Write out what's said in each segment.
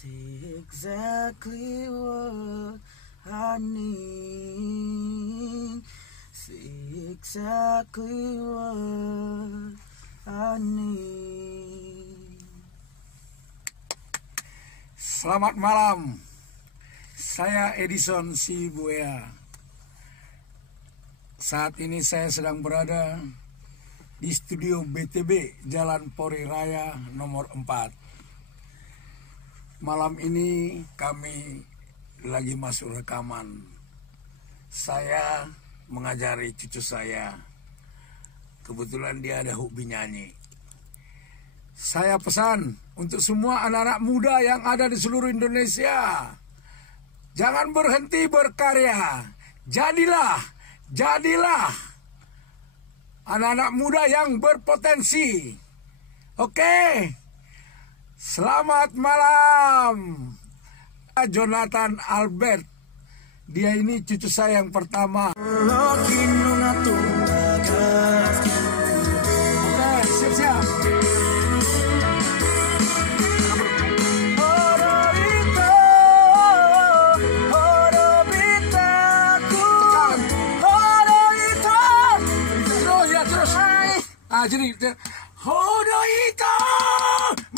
See exactly what I need. See exactly what I need. Selamat malam. Saya Edison Sibuya. Saat ini saya sedang berada di studio BTB Jalan Pori Raya nomor 4. Malam ini kami lagi masuk rekaman. Saya mengajari cucu saya. Kebetulan dia ada hobi nyanyi. Saya pesan untuk semua anak-anak muda yang ada di seluruh Indonesia, jangan berhenti berkarya. Jadilah anak-anak muda yang berpotensi. Oke? Selamat malam. Jonathan Albert. Dia ini cucu saya yang pertama. Oke, siap-siap. Jadi Hodo itu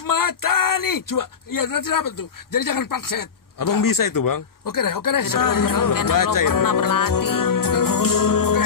mata nih, coba, iya nanti apa tuh? Jadi jangan pakset. Abang bisa itu bang? Oke deh. Baca ya. Pernah berlatih. Oke.